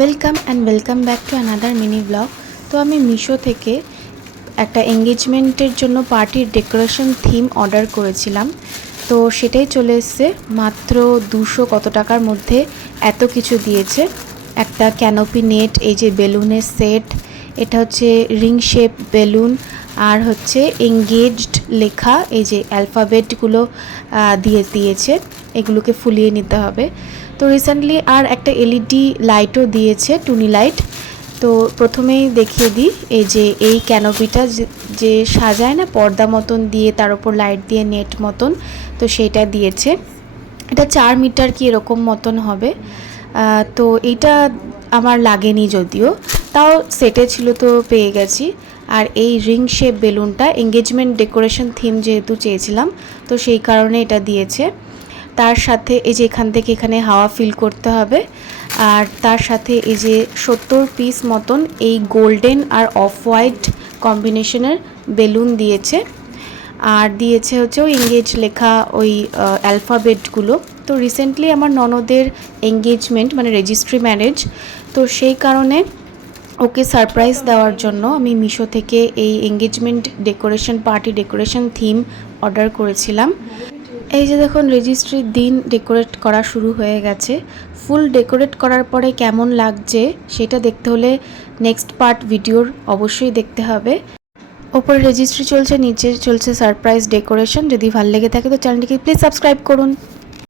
Welcome back to another mini blog. তো আমি মিশো থেকে একটা এঙ্গেজমেন্টের জন্য পার্টির ডেকোরেশন থিম অর্ডার করেছিলাম। তো সেটাই চলে এসছে মাত্র 200 কত টাকার মধ্যে। এত কিছু দিয়েছে, একটা ক্যানোপি নেট, এই যে বেলুনের সেট, এটা হচ্ছে রিং শেপ বেলুন, আর হচ্ছে এঙ্গেজড লেখা, এই যে অ্যালফাবেটগুলো দিয়েছে, এগুলোকে ফুলিয়ে নিতে হবে। তো রিসেন্টলি আর একটা এলইডি লাইটও দিয়েছে, টুনি লাইট। তো প্রথমেই দেখিয়ে দিই, এই যে এই ক্যানোপিটা যে সাজায় না পর্দা মতন দিয়ে, তার উপর লাইট দিয়ে নেট মতন, তো সেইটা দিয়েছে। এটা 4 মিটার কি এরকম মতন হবে। তো এইটা আমার লাগেনি যদিও, তাও সেটে ছিল তো পেয়ে গেছি। আর এই রিং শেপ বেলুনটা এঙ্গেজমেন্ট ডেকোরেশন থিম যেহেতু চেয়েছিলাম, তো সেই কারণে এটা দিয়েছে। তার সাথে এই যে এখান থেকে এখানে হাওয়া ফিল করতে হবে। আর তার সাথে এই যে 70 পিস মতন এই গোল্ডেন আর অফ হোয়াইট কম্বিনেশনের বেলুন দিয়েছে। আর দিয়েছে হচ্ছে ওই এঙ্গেজ লেখা ওই অ্যালফাবেটগুলো। তো রিসেন্টলি আমার ননদের এঙ্গেজমেন্ট, মানে রেজিস্ট্রি ম্যারেজ, তো সেই কারণে ওকে সারপ্রাইজ দেওয়ার জন্য আমি মিশো থেকে এই engagement decoration, party decoration theme order করেছিলাম। এই যে দেখুন, রেজিস্ট্রির দিন ডেকোরেট করা শুরু হয়ে গেছে। ফুল ডেকোরেট করার পরে কেমন লাগছে সেটা দেখতে হলে নেক্সট পার্ট ভিডিওর অবশ্যই দেখতে হবে। ওপরে রেজিস্ট্রি চলছে, নিচে চলছে সারপ্রাইজ ডেকোরেশন। যদি ভালো লেগে থাকে তো চ্যানেলটিকে প্লিজ সাবস্ক্রাইব করুন।